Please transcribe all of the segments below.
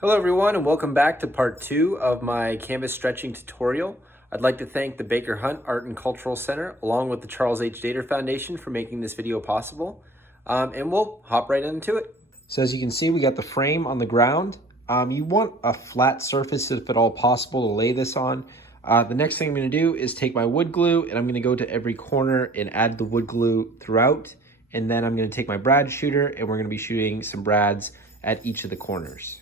Hello everyone and welcome back to part 2 of my canvas stretching tutorial. I'd like to thank the Baker Hunt Art and Cultural Center along with the Charles H. Dater Foundation for making this video possible. And we'll hop right into it. So as you can see, we got the frame on the ground. You want a flat surface if at all possible to lay this on. The next thing I'm going to do is take my wood glue and I'm going to go to every corner and add the wood glue throughout. And then I'm going to take my brad shooter and we're going to be shooting some brads at each of the corners.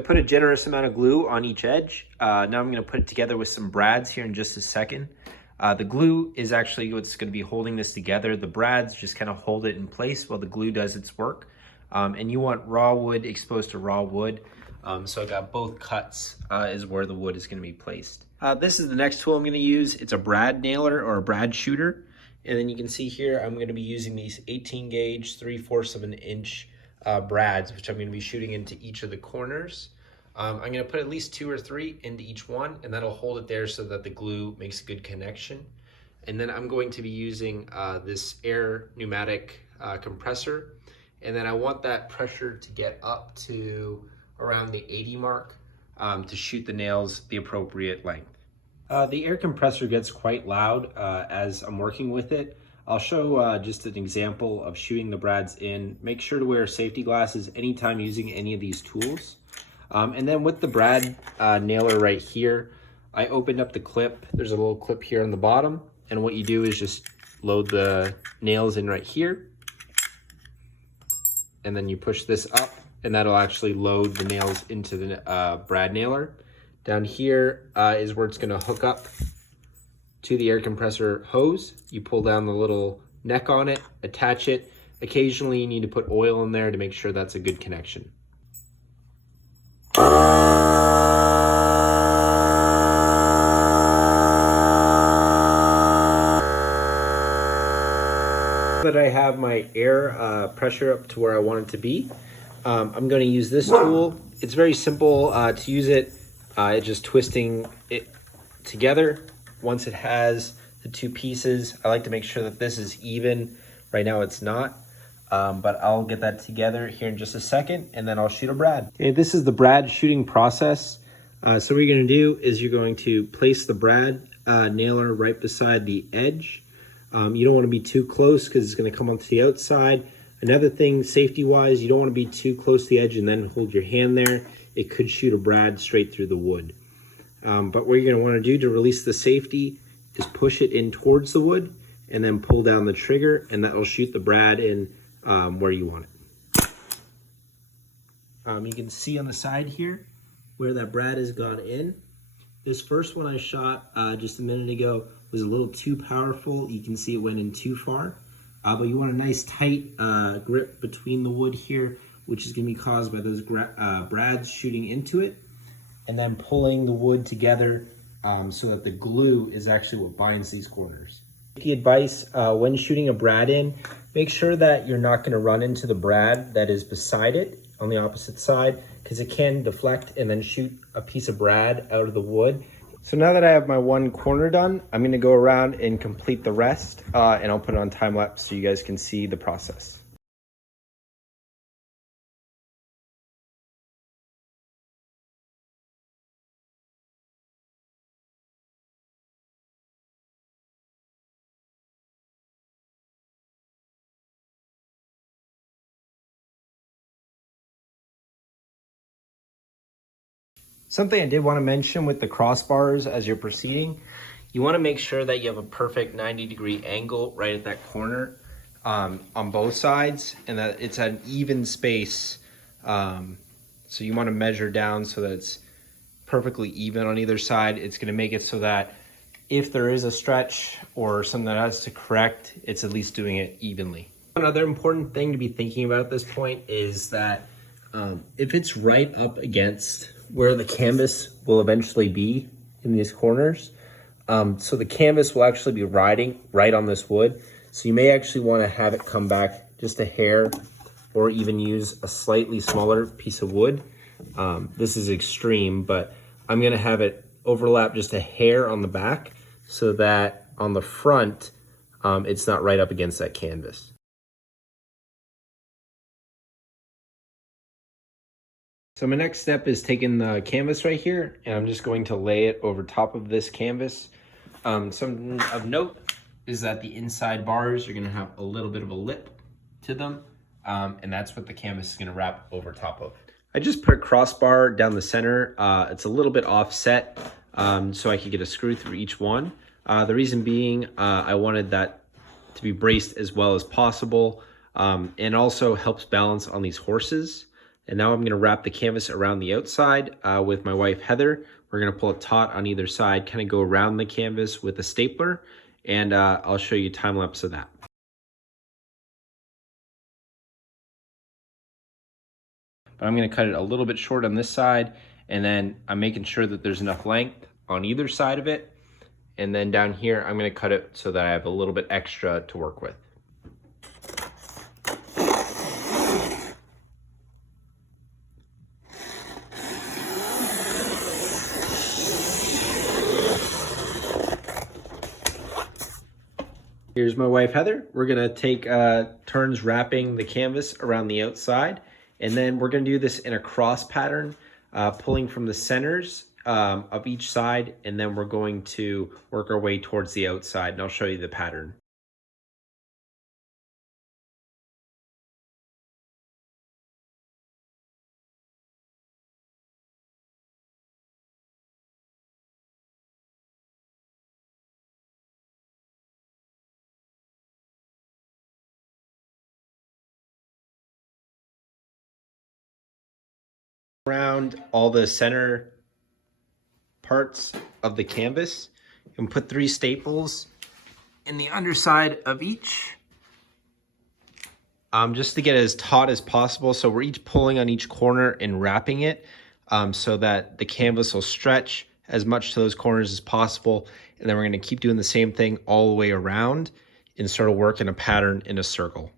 I put a generous amount of glue on each edge. Now I'm going to put it together with some brads here in just a second. The glue is actually what's going to be holding this together. The brads just kind of hold it in place while the glue does its work. And you want raw wood exposed to raw wood. So I got both cuts is where the wood is going to be placed. This is the next tool I'm going to use. It's a brad nailer or a brad shooter. And then you can see here I'm going to be using these 18 gauge 3/4 of an inch brads, which I'm going to be shooting into each of the corners. I'm going to put at least 2 or 3 into each one, and that'll hold it there so that the glue makes a good connection. And then I'm going to be using this air pneumatic compressor, and then I want that pressure to get up to around the 80 mark to shoot the nails the appropriate length. The air compressor gets quite loud as I'm working with it. I'll show just an example of shooting the brads in. Make sure to wear safety glasses anytime using any of these tools. And then with the brad nailer right here, I opened up the clip. There's a little clip here on the bottom. And what you do is just load the nails in right here. And then you push this up and that'll actually load the nails into the brad nailer. Down here is where it's gonna hook up to the air compressor hose. You pull down the little neck on it, attach it. Occasionally you need to put oil in there to make sure that's a good connection. That I have my air pressure up to where I want it to be. I'm going to use this tool. It's very simple to use it. It's just twisting it together. Once it has the two pieces, I like to make sure that this is even. Right now it's not, but I'll get that together here in just a second and then I'll shoot a brad. Okay, this is the brad shooting process. So what you're going to do is you're going to place the brad nailer right beside the edge. You don't want to be too close because it's going to come onto the outside. Another thing, safety-wise, you don't want to be too close to the edge and then hold your hand there. It could shoot a brad straight through the wood. But what you're going to want to do to release the safety is push it in towards the wood and then pull down the trigger, and that will shoot the brad in where you want it. You can see on the side here where that brad has gone in. This first one I shot just a minute ago was a little too powerful. You can see it went in too far. But you want a nice tight grip between the wood here, which is going to be caused by those brads shooting into it, and then pulling the wood together so that the glue is actually what binds these corners. Safety advice, when shooting a brad in, make sure that you're not going to run into the brad that is beside it on the opposite side, because it can deflect and then shoot a piece of brad out of the wood. So now that I have my one corner done, I'm going to go around and complete the rest, and I'll put it on time lapse so you guys can see the process. Something I did want to mention with the crossbars as you're proceeding, you want to make sure that you have a perfect 90-degree angle right at that corner on both sides, and that it's at an even space. So you want to measure down so that it's perfectly even on either side. It's going to make it so that if there is a stretch or something that has to correct, it's at least doing it evenly. Another important thing to be thinking about at this point is that if it's right up against where the canvas will eventually be in these corners, so the canvas will actually be riding right on this wood. So you may actually want to have it come back just a hair, or even use a slightly smaller piece of wood. This is extreme, but I'm going to have it overlap just a hair on the back so that on the front, it's not right up against that canvas. So my next step is taking the canvas right here, and I'm just going to lay it over top of this canvas. Something of note is that the inside bars are going to have a little bit of a lip to them, and that's what the canvas is going to wrap over top of. I just put a crossbar down the center. It's a little bit offset, so I could get a screw through each one. The reason being, I wanted that to be braced as well as possible, and also helps balance on these horses. And now I'm going to wrap the canvas around the outside with my wife Heather. We're going to pull a taut on either side, kind of go around the canvas with a stapler, and I'll show you a time lapse of that. But I'm going to cut it a little bit short on this side, and then I'm making sure that there's enough length on either side of it. And then down here, I'm going to cut it so that I have a little bit extra to work with. Here's my wife, Heather. We're gonna take turns wrapping the canvas around the outside, and then we're gonna do this in a cross pattern, pulling from the centers of each side, and then we're going to work our way towards the outside, and I'll show you the pattern. Around all the center parts of the canvas and put 3 staples in the underside of each, just to get it as taut as possible. So we're each pulling on each corner and wrapping it so that the canvas will stretch as much to those corners as possible. And then we're going to keep doing the same thing all the way around and sort of work in a pattern in a circle.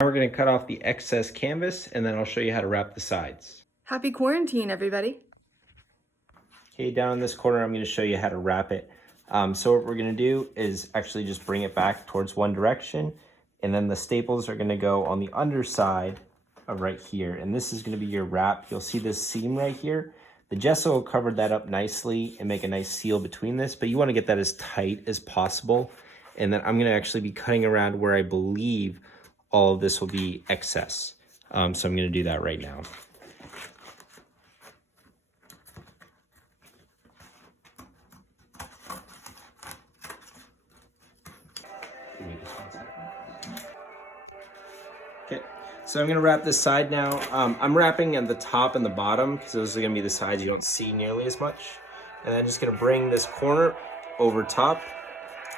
Now we're going to cut off the excess canvas, and then I'll show you how to wrap the sides. Happy quarantine, everybody. Okay, down in this corner, I'm going to show you how to wrap it. So what we're going to do is actually just bring it back towards one direction, and then the staples are going to go on the underside of right here, and this is going to be your wrap. You'll see this seam right here. The gesso will cover that up nicely and make a nice seal between this, but you want to get that as tight as possible. And then I'm going to actually be cutting around where I believe all of this will be excess. So I'm going to do that right now. Okay, so I'm going to wrap this side now. I'm wrapping at the top and the bottom because those are going to be the sides you don't see nearly as much. And I'm just going to bring this corner over top,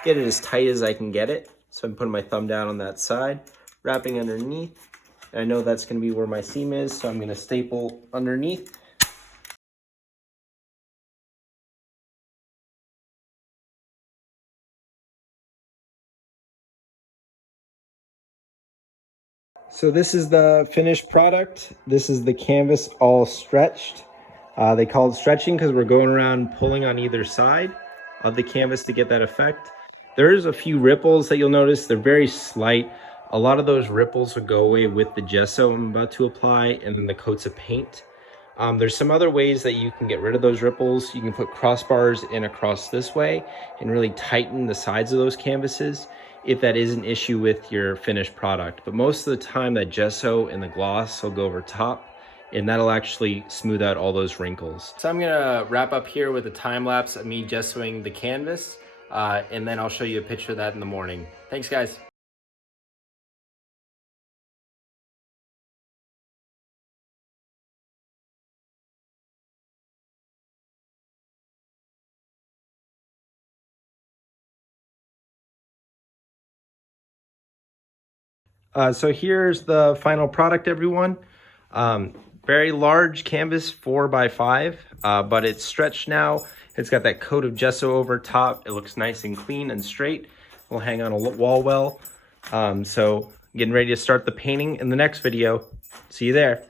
get it as tight as I can get it. So I'm putting my thumb down on that side, wrapping underneath. And I know that's going to be where my seam is, so I'm going to staple underneath. So this is the finished product. This is the canvas all stretched. They call it stretching because we're going around pulling on either side of the canvas to get that effect. There's a few ripples that you'll notice. They're very slight. A lot of those ripples will go away with the gesso I'm about to apply and then the coats of paint. There's some other ways that you can get rid of those ripples. You can put crossbars in across this way and really tighten the sides of those canvases if that is an issue with your finished product. But most of the time that gesso and the gloss will go over top, and that'll actually smooth out all those wrinkles. So I'm gonna wrap up here with a time lapse of me gessoing the canvas, and then I'll show you a picture of that in the morning. Thanks, guys. So here's the final product, everyone. Very large canvas, 4x5, but it's stretched now. It's got that coat of gesso over top. It looks nice and clean and straight. Will hang on a wall well. So getting ready to start the painting in the next video. See you there.